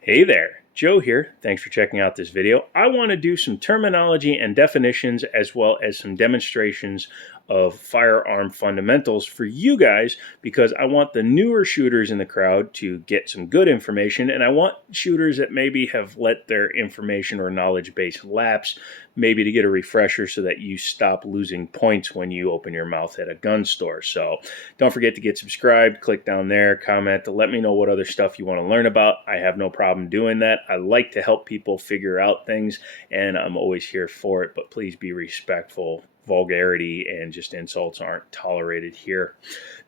Hey there, Joe here. Thanks for checking out this video. I want to do some terminology and definitions as well as some demonstrations of firearm fundamentals for you guys because I want the newer shooters in the crowd to get some good information, and I want shooters that maybe have let their information or knowledge base lapse, maybe to get a refresher so that you stop losing points when you open your mouth at a gun store. So don't forget to get subscribed, click down there, comment to let me know what other stuff you want to learn about. I have no problem doing that. I like to help people figure out things, and I'm always here for it, but please be respectful. Vulgarity and just insults aren't tolerated here.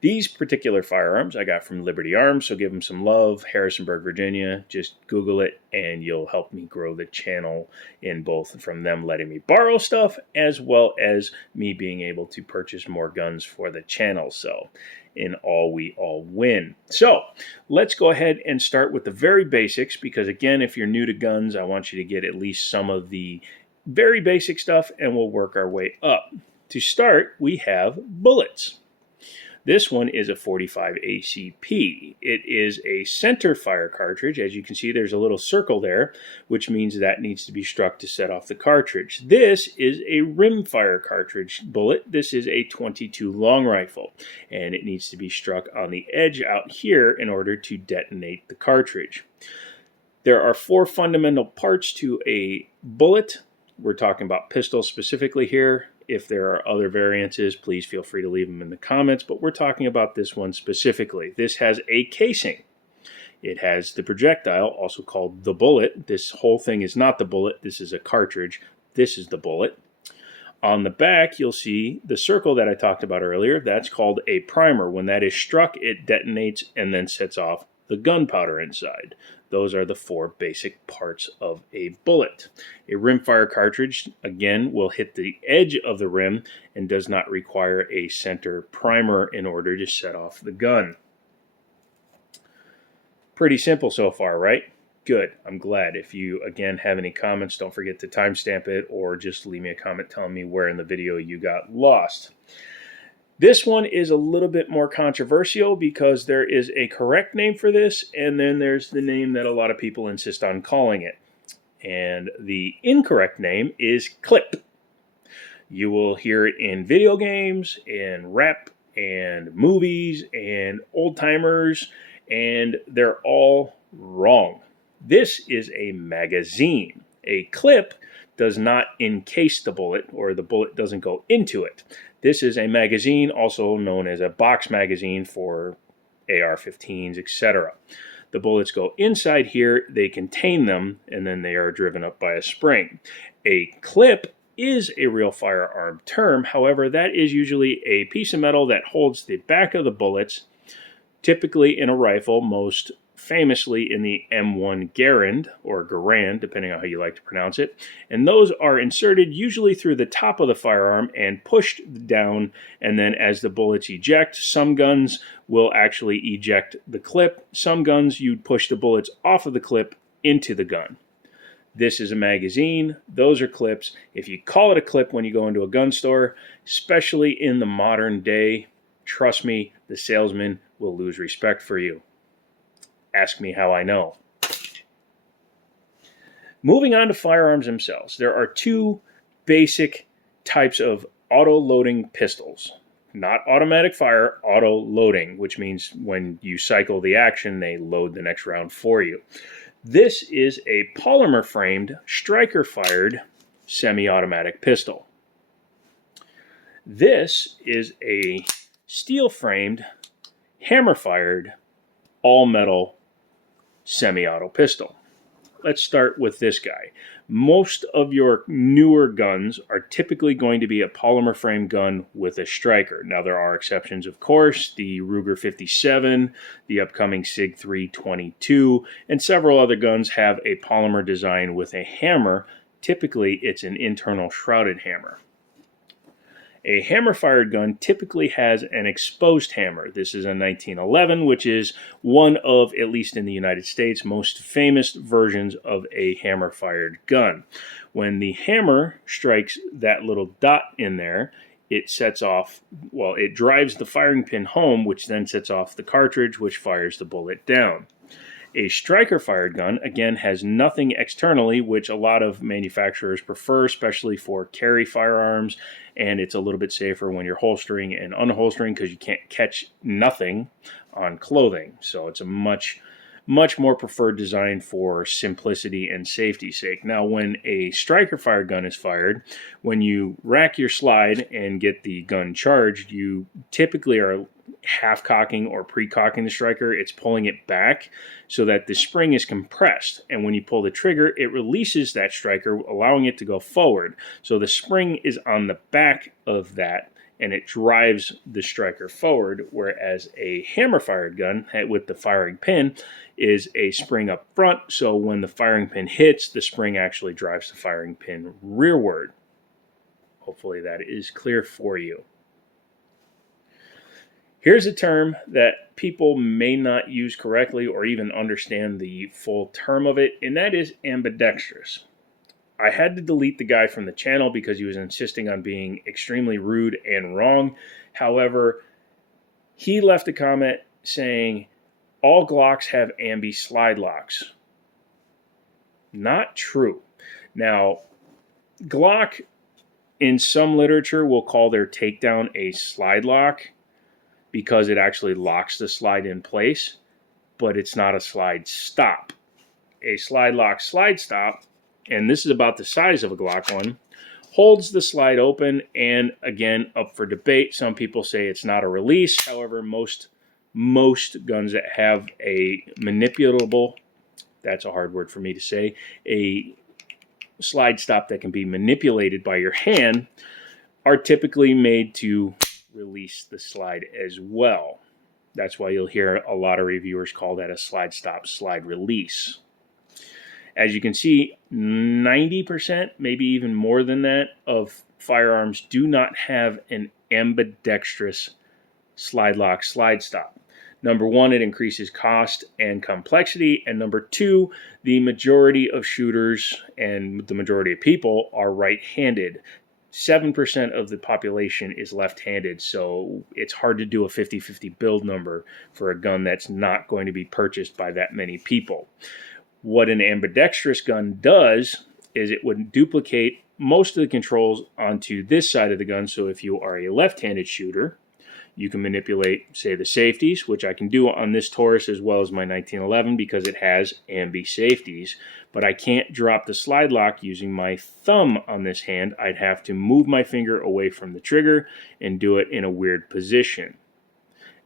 These particular firearms I got from Liberty Arms, so give them some love. Harrisonburg, Virginia. Just Google it and you'll help me grow the channel in both from them letting me borrow stuff as well as me being able to purchase more guns for the channel. So in all, we all win. So let's go ahead and start with the very basics because, again, if you're new to guns, I want you to get at least some of the very basic stuff, and we'll work our way up. To start, we have bullets. This one is a 45 ACP. It is a center fire cartridge. As you can see, there's a little circle there, which means that needs to be struck to set off the cartridge. This is a rim fire cartridge bullet. This is a 22 long rifle, and it needs to be struck on the edge out here in order to detonate the cartridge. There are four fundamental parts to a bullet. We're talking about pistols specifically here. If there are other variances, please feel free to leave them in the comments, but we're talking about this one specifically. This has a casing. It has the projectile, also called the bullet. This whole thing is not the bullet. This is a cartridge. This is the bullet. On the back, you'll see the circle that I talked about earlier. That's called a primer. When that is struck, it detonates and then sets off the gunpowder inside. Those are the four basic parts of a bullet. A rimfire cartridge, again, will hit the edge of the rim and does not require a center primer in order to set off the gun. Pretty simple so far, right? Good. I'm glad. If you, again, have any comments, don't forget to timestamp it or just leave me a comment telling me where in the video you got lost. This one is a little bit more controversial because there is a correct name for this, and then there's the name that a lot of people insist on calling it. And the incorrect name is clip. You will hear it in video games, in rap, and movies, and old-timers, and they're all wrong. This is a magazine. A clip does not encase the bullet, or the bullet doesn't go into it. This is a magazine, also known as a box magazine for AR-15s, etc. The bullets go inside here, they contain them, and then they are driven up by a spring. A clip is a real firearm term. However, that is usually a piece of metal that holds the back of the bullets, typically in a rifle, most famously in the M1 Garand, or Garand, depending on how you like to pronounce it. And those are inserted usually through the top of the firearm and pushed down, and then as the bullets eject, some guns will actually eject the clip. Some guns, you'd push the bullets off of the clip into the gun. This is a magazine. Those are clips. If you call it a clip when you go into a gun store, especially in the modern day, trust me, the salesman will lose respect for you. Ask me how I know. Moving on to firearms themselves, there are two basic types of auto-loading pistols. Not automatic fire, auto-loading, which means when you cycle the action, they load the next round for you. This is a polymer-framed, striker-fired, semi-automatic pistol. This is a steel-framed, hammer-fired, all-metal semi-auto pistol. Let's start with this guy. Most of your newer guns are typically going to be a polymer frame gun with a striker. Now there are exceptions, of course, the Ruger 57, the upcoming SIG 322, and several other guns have a polymer design with a hammer. Typically it's an internal shrouded hammer. A hammer-fired gun typically has an exposed hammer. This is a 1911, which is one of, at least in the United States, most famous versions of a hammer-fired gun. When the hammer strikes that little dot in there, it sets off, well, it drives the firing pin home, which then sets off the cartridge, which fires the bullet down. A striker-fired gun, again, has nothing externally, which a lot of manufacturers prefer, especially for carry firearms, and it's a little bit safer when you're holstering and unholstering because you can't catch nothing on clothing. So it's a much more preferred design for simplicity and safety's sake. Now, when a striker-fired gun is fired, when you rack your slide and get the gun charged, you typically are half cocking or pre-cocking the striker. It's pulling it back so that the spring is compressed, and when you pull the trigger, it releases that striker, allowing it to go forward. So the spring is on the back of that, and it drives the striker forward, whereas a hammer-fired gun with the firing pin is a spring up front, so when the firing pin hits, the spring actually drives the firing pin rearward. Hopefully that is clear for you. Here's a term that people may not use correctly or even understand the full term of it, and that is ambidextrous. I had to delete the guy from the channel because he was insisting on being extremely rude and wrong. However, he left a comment saying, all Glocks have ambi slide locks. Not true. Now, Glock, in some literature, will call their takedown a slide lock because it actually locks the slide in place, but it's not a slide stop. A slide lock slide stop, and this is about the size of a Glock one, holds the slide open, and again, up for debate. Some people say it's not a release. However, most guns that have a manipulable, that's a hard word for me to say, a slide stop that can be manipulated by your hand, are typically made to release the slide as well. That's why you'll hear a lot of reviewers call that a slide stop, slide release. As you can see, 90%, maybe even more than that, of firearms do not have an ambidextrous slide lock, slide stop. Number one, it increases cost and complexity. And number two, the majority of shooters and the majority of people are right-handed. 7% of the population is left-handed, so it's hard to do a 50-50 build number for a gun that's not going to be purchased by that many people. What an ambidextrous gun does is it would duplicate most of the controls onto this side of the gun, so if you are a left-handed shooter, you can manipulate, say, the safeties, which I can do on this Taurus as well as my 1911 because it has ambi safeties, but I can't drop the slide lock using my thumb on this hand. I'd have to move my finger away from the trigger and do it in a weird position.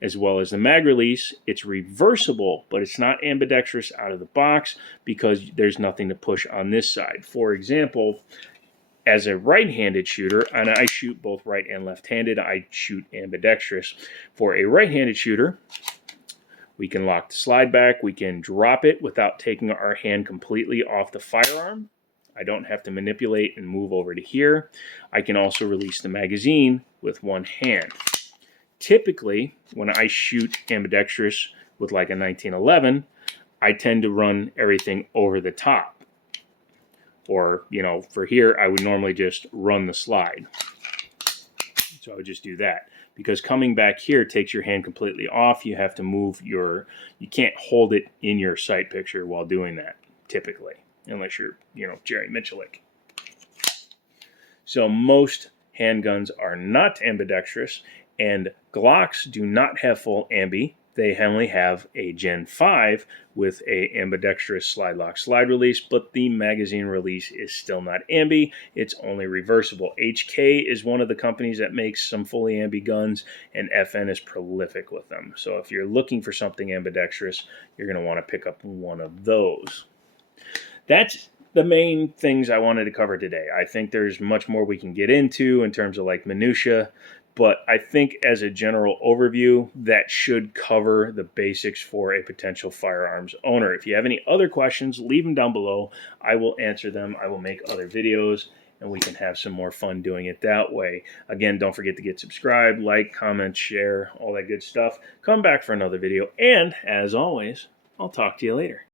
As well as the mag release, it's reversible, but it's not ambidextrous out of the box because there's nothing to push on this side. For example, as a right-handed shooter, and I shoot both right and left-handed, I shoot ambidextrous. For a right-handed shooter, we can lock the slide back, we can drop it without taking our hand completely off the firearm. I don't have to manipulate and move over to here. I can also release the magazine with one hand. Typically, when I shoot ambidextrous with like a 1911, I tend to run everything over the top. Or, you know, for here, I would normally just run the slide. So I would just do that. Because coming back here takes your hand completely off. You have to move you can't hold it in your sight picture while doing that, typically. Unless you're, you know, Jerry Michalik. So most handguns are not ambidextrous, and Glocks do not have full ambi. They only have a Gen 5 with a ambidextrous slide lock slide release, but the magazine release is still not ambi. It's only reversible. HK is one of the companies that makes some fully ambi guns, and FN is prolific with them. So if you're looking for something ambidextrous, you're going to want to pick up one of those. That's the main things I wanted to cover today. I think there's much more we can get into in terms of like minutia, but I think as a general overview, that should cover the basics for a potential firearms owner. If you have any other questions, leave them down below. I will answer them. I will make other videos, and we can have some more fun doing it that way. Again, don't forget to get subscribed, like, comment, share, all that good stuff. Come back for another video, and as always, I'll talk to you later.